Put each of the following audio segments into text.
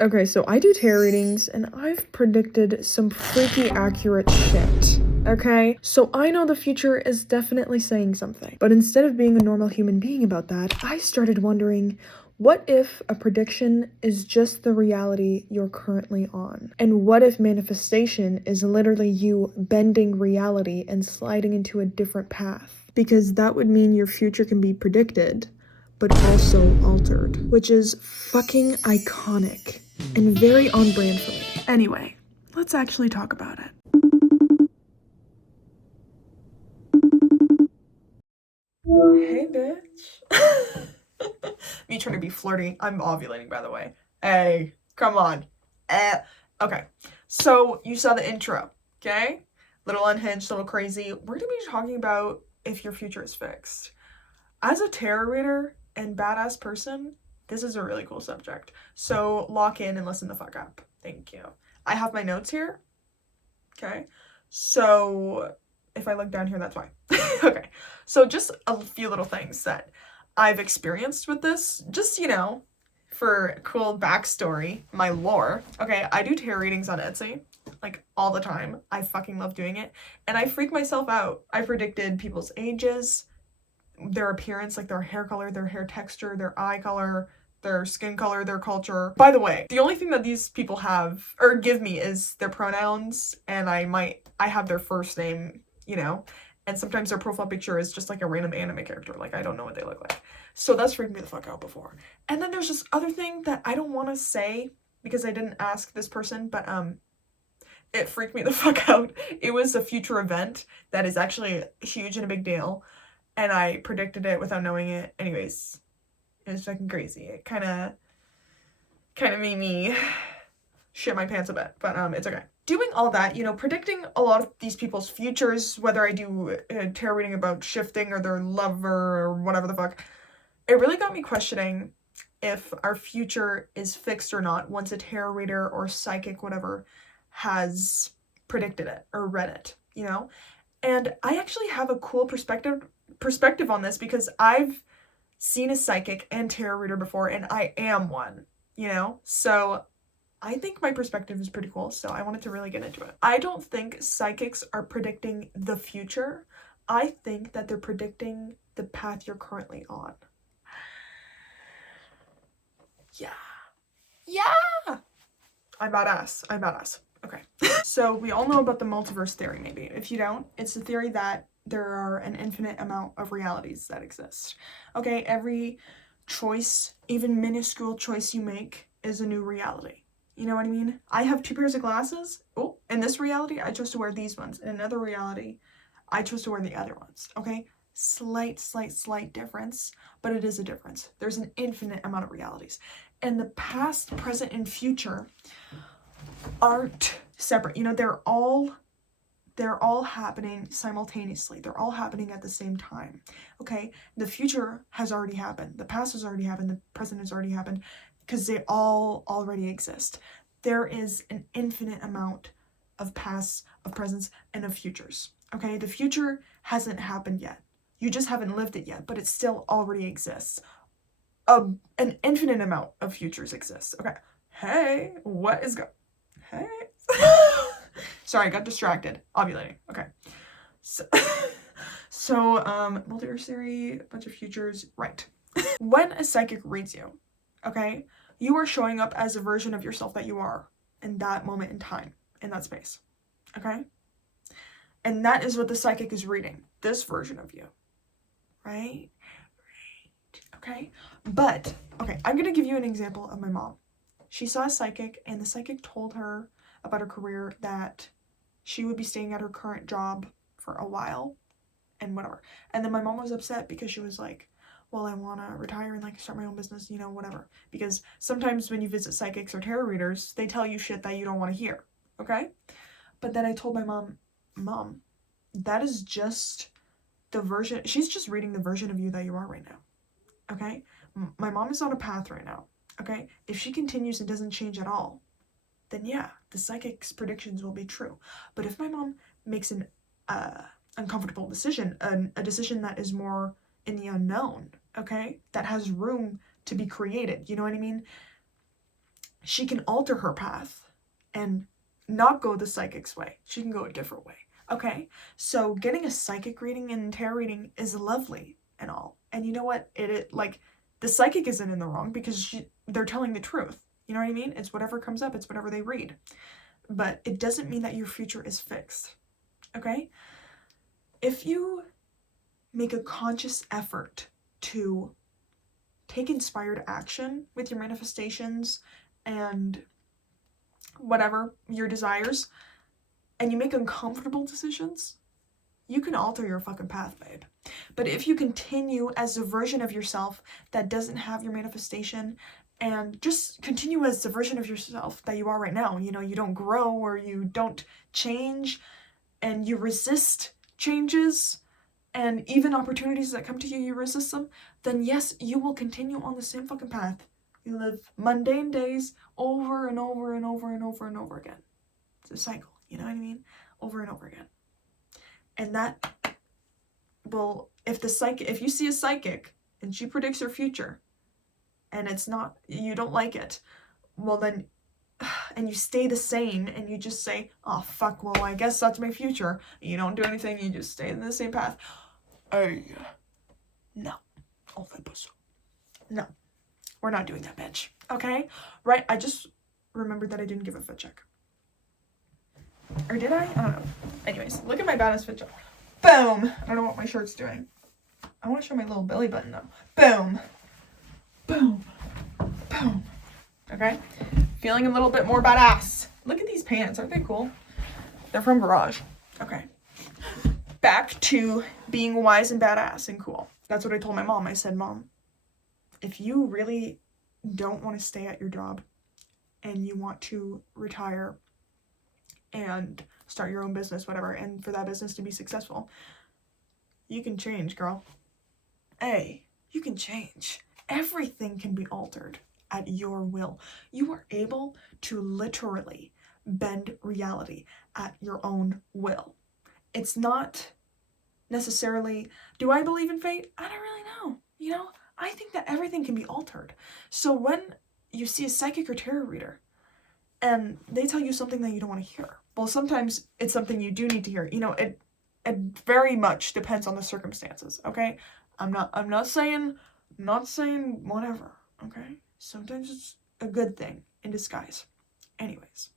Okay, so I do tarot readings and I've predicted some freaky accurate shit. Okay, so I know the future is definitely saying something, but instead of being a normal human being about that, I started wondering, what if a prediction is just the reality you're currently on? And what if manifestation is literally you bending reality and sliding into a different path? Because that would mean your future can be predicted, but also altered, which is fucking iconic and very on brand for me. Anyway, let's actually talk about it. Hey, bitch. Me trying to be flirty. I'm ovulating, by the way. Hey, come on. Okay, so you saw the intro, okay? Little unhinged, little crazy. We're gonna be talking about if your future is fixed. As a tarot reader and badass person, this is a really cool subject. So lock in and listen the fuck up. Thank you. I have my notes here. Okay. So if I look down here, that's why. Okay. So just a few little things that I've experienced with this. Just, for cool backstory, my lore. Okay, I do tarot readings on Etsy, like all the time. I fucking love doing it. And I freak myself out. I predicted people's ages, their appearance, like their hair color, their hair texture, their eye color, their skin color, their culture. By the way, the only thing that these people have or give me is their pronouns, and I have their first name, and sometimes their profile picture is just like a random anime character. Like, I don't know what they look like. So that's freaked me the fuck out before. And then there's this other thing that I don't want to say because I didn't ask this person, but it freaked me the fuck out. It was a future event that is actually huge and a big deal, and I predicted it without knowing it. Anyways, it was fucking crazy. It kind of made me shit my pants a bit, but it's okay. Doing all that, predicting a lot of these people's futures, whether I do a tarot reading about shifting or their lover or whatever the fuck, it really got me questioning if our future is fixed or not once a tarot reader or psychic, whatever, has predicted it or read it, And I actually have a cool perspective on this because I've seen a psychic and tarot reader before, and I am one, So I think my perspective is pretty cool, so I wanted to really get into it. I don't think psychics are predicting the future. I think that they're predicting the path you're currently on. Yeah. I'm badass. Okay. So we all know about the multiverse theory, maybe. If you don't, it's the theory that there are an infinite amount of realities that exist. Okay, every choice, even minuscule choice you make, is a new reality. You know what I mean? I have 2 pairs of glasses. Oh, in this reality, I chose to wear these ones. In another reality, I chose to wear the other ones. Okay? Slight difference, but it is a difference. There's an infinite amount of realities. And the past, present, and future aren't separate. They're all happening simultaneously. They're all happening at the same time. Okay? The future has already happened. The past has already happened. The present has already happened because they all already exist. There is an infinite amount of pasts, of presents, and of futures. Okay? The future hasn't happened yet. You just haven't lived it yet, but it still already exists. An infinite amount of futures exists. Okay. Hey, what is going? Hey. Sorry, I got distracted. Ovulating. Okay. So, multiverse theory, bunch of futures. Right. When a psychic reads you, okay, you are showing up as a version of yourself that you are in that moment in time, in that space. Okay? And that is what the psychic is reading. This version of you. Right? Okay? But, okay, I'm gonna give you an example of my mom. She saw a psychic, and the psychic told her about her career, that she would be staying at her current job for a while and whatever. And then my mom was upset because she was like, well, I want to retire and start my own business, whatever. Because sometimes when you visit psychics or tarot readers, they tell you shit that you don't want to hear. Okay? But then I told my mom, that is just the version, she's just reading the version of you that you are right now. Okay? My mom is on a path right now. Okay? If she continues and doesn't change at all, then yeah, the psychic's predictions will be true. But if my mom makes an uncomfortable decision, a decision that is more in the unknown, okay, that has room to be created, you know what I mean? she can alter her path and not go the psychic's way. She can go a different way. Okay? So getting a psychic reading and tarot reading is lovely and all. And you know what? It like, the psychic isn't in the wrong because they're telling the truth. You know what I mean? It's whatever comes up. It's whatever they read. But it doesn't mean that your future is fixed. Okay? If you make a conscious effort to take inspired action with your manifestations and whatever your desires, and you make uncomfortable decisions, you can alter your fucking path, babe. But if you continue as a version of yourself that doesn't have your manifestation, and just continue as the version of yourself that you are right now, you know, you don't grow or you don't change, and you resist changes, and even opportunities that come to you, you resist them, then yes, you will continue on the same fucking path. You live mundane days over and over and over and over and over again. It's a cycle, you know what I mean? Over and over again. And that will, if you see a psychic and she predicts your future and it's not, you don't like it, well then, and you stay the same and you just say, oh fuck, well I guess that's my future. You don't do anything, you just stay in the same path. Hey, no. No. We're not doing that, bitch. Okay? Right? I just remembered that I didn't give a fit check. Or did I? I don't know. Anyways, look at my badass fit check. Boom! I don't know what my shirt's doing. I want to show my little belly button though. Boom! Boom! Boom! Okay? Feeling a little bit more badass. Look at these pants. Aren't they cool? They're from Garage. Okay. Back to being wise and badass and cool. That's what I told my mom. I said, Mom, if you really don't want to stay at your job and you want to retire and start your own business, whatever, and for that business to be successful, you can change, girl. Hey, you can change. Everything can be altered at your will. You are able to literally bend reality at your own will. It's not necessarily, do I believe in fate? I don't really know. You know, I think that everything can be altered. So when you see a psychic or tarot reader and they tell you something that you don't want to hear, well, sometimes it's something you do need to hear. You know, it very much depends on the circumstances, okay? I'm not saying whatever, okay? Sometimes it's a good thing in disguise. Anyways.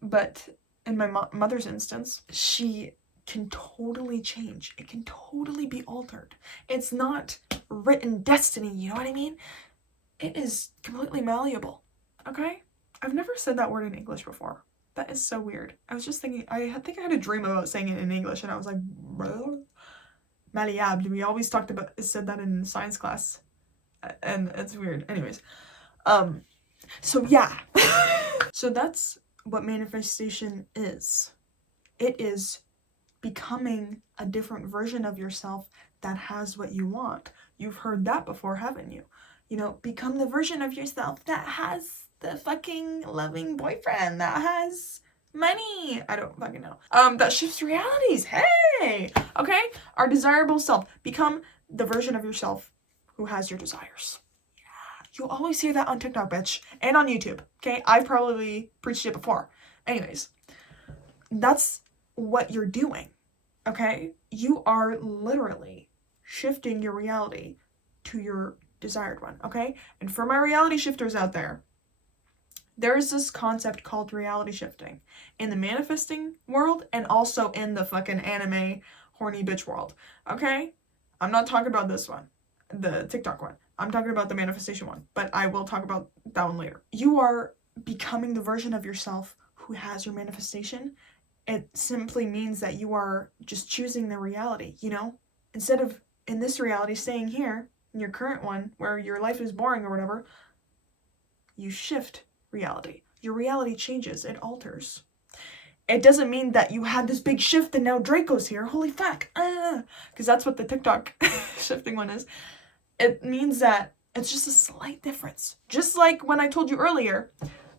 But in my mother's instance, she can totally change. It can totally be altered. It's not written destiny, you know what I mean? It is completely malleable, okay? I've never said that word in English before. That is so weird. I was just thinking, I think I had a dream about saying it in English and I was like, malleable. We always said that in science class. And it's weird. Anyways. So yeah. So that's what manifestation is. It is becoming a different version of yourself that has what you want. You've heard that before, haven't you? You know, become the version of yourself that has the fucking loving boyfriend, that has money. I don't fucking know. That shifts realities. Hey! Okay? Our desirable self. Become the version of yourself who has your desires. Yeah. You'll always hear that on TikTok, bitch. And on YouTube. Okay? I've probably preached it before. Anyways. That's what you're doing. Okay? You are literally shifting your reality to your desired one. Okay? And for my reality shifters out there, there's this concept called reality shifting in the manifesting world and also in the fucking anime horny bitch world. Okay? I'm not talking about this one, the TikTok one. I'm talking about the manifestation one, but I will talk about that one later. You are becoming the version of yourself who has your manifestation. It simply means that you are just choosing the reality, you know? Instead of in this reality staying here in your current one where your life is boring or whatever, you shift reality. Your reality changes. It alters. It doesn't mean that you had this big shift and now Draco's here. Holy fuck. Because that's what the TikTok shifting one is. It means that it's just a slight difference. Just like when I told you earlier,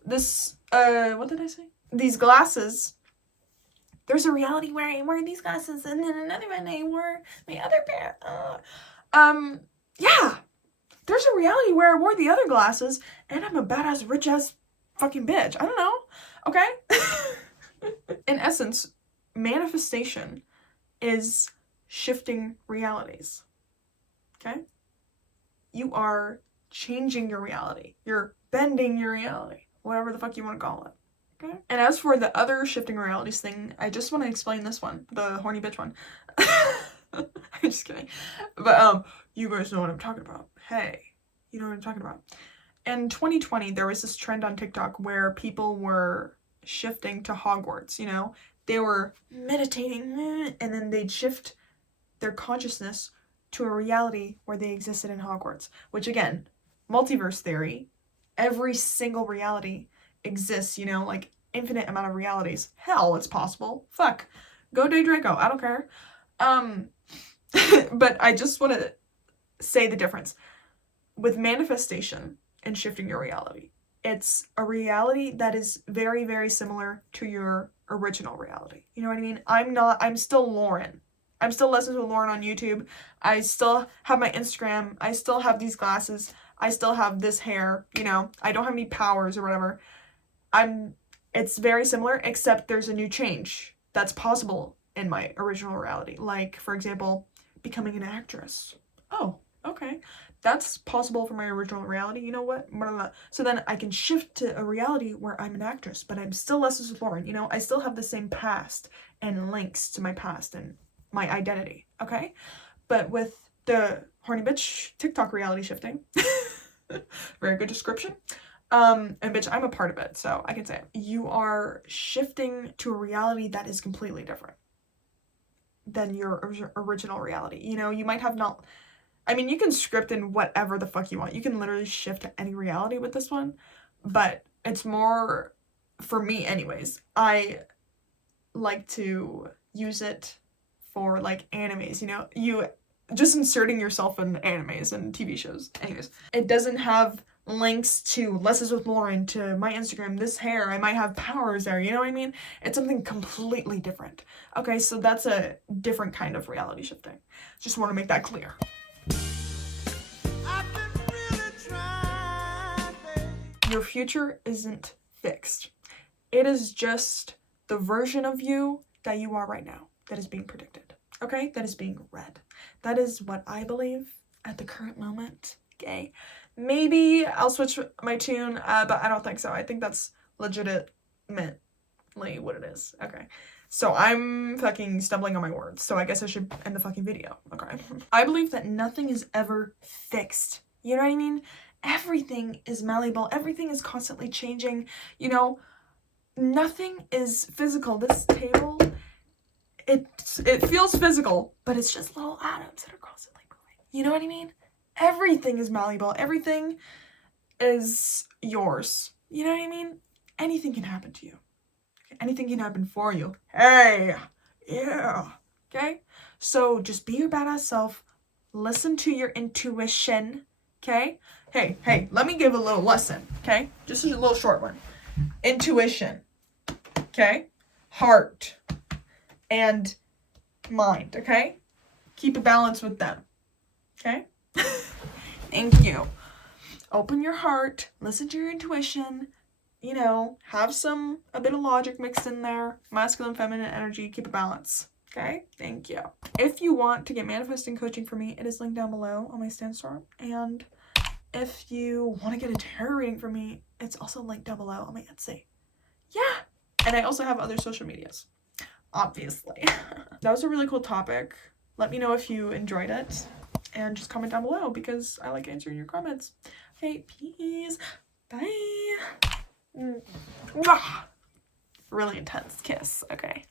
this, what did I say? These glasses. There's a reality where I'm wearing these glasses and then another one I wore my other pair. Yeah. there's a reality where I wore the other glasses and I'm a badass, rich ass fucking bitch. I don't know. Okay? In essence, manifestation is shifting realities. Okay? You are changing your reality. You're bending your reality. Whatever the fuck you want to call it. Okay? And as for the other shifting realities thing, I just want to explain this one. The horny bitch one. I'm just kidding. But, you guys know what I'm talking about. Hey, you know what I'm talking about. In 2020, there was this trend on TikTok where people were shifting to Hogwarts, you know? They were meditating, and then they'd shift their consciousness to a reality where they existed in Hogwarts. Which, again, multiverse theory, every single reality exists, you know? Like, infinite amount of realities. Hell, it's possible. Fuck. Go Day Draco. I don't care. But I just want to say the difference. With manifestation and shifting your reality, it's a reality that is very, very similar to your original reality. You know what I mean? I'm still Lauren. I'm still Lessons with Lauren on YouTube. I still have my Instagram. I still have these glasses. I still have this hair, you know? I don't have any powers or whatever. It's very similar, except there's a new change that's possible in my original reality. Like, for example, becoming an actress. Oh, okay. That's possible for my original reality. You know what? So then I can shift to a reality where I'm an actress, but I'm still Lessons with Lauren. You know, I still have the same past and links to my past and my identity. Okay? But with the horny bitch TikTok reality shifting, very good description. And bitch, I'm a part of it, so I can say it. You are shifting to a reality that is completely different than your original reality. You know, you might have not... I mean, you can script in whatever the fuck you want. You can literally shift to any reality with this one. But it's more... For me, anyways, I like to use it for, like, animes, you know? You... Just inserting yourself in animes and TV shows. Anyways, it doesn't have links to Lessons with Lauren, to my Instagram, this hair, I might have powers there, you know what I mean? It's something completely different. Okay, so that's a different kind of reality shifting. Just want to make that clear. Your future isn't fixed. It is just the version of you that you are right now that is being predicted. Okay? That is being read. That is what I believe at the current moment. Okay? Maybe I'll switch my tune, but I don't think so. I think that's legitimately what it is. Okay. So I'm fucking stumbling on my words, so I guess I should end the fucking video. Okay. I believe that nothing is ever fixed. You know what I mean? Everything is malleable. Everything is constantly changing. You know, nothing is physical. This table... It feels physical, but it's just little atoms that are constantly moving. You know what I mean? Everything is malleable. Everything is yours. You know what I mean? Anything can happen to you. Anything can happen for you. Hey! Yeah! Okay? So just be your badass self. Listen to your intuition. Okay? Hey, let me give a little lesson. Okay? Just a little short one. Intuition. Okay? Heart. And mind, okay? Keep a balance with them, okay? Thank you. Open your heart, listen to your intuition, you know, have a bit of logic mixed in there, masculine, feminine energy, keep a balance, okay? Thank you. If you want to get manifesting coaching from me, it is linked down below on my Stan store. And if you want to get a tarot reading from me, it's also linked down below on my Etsy. Yeah! And I also have other social medias. Obviously. That was a really cool topic. Let me know if you enjoyed it. And just comment down below because I like answering your comments. Okay, peace. Bye. Really intense kiss. Okay.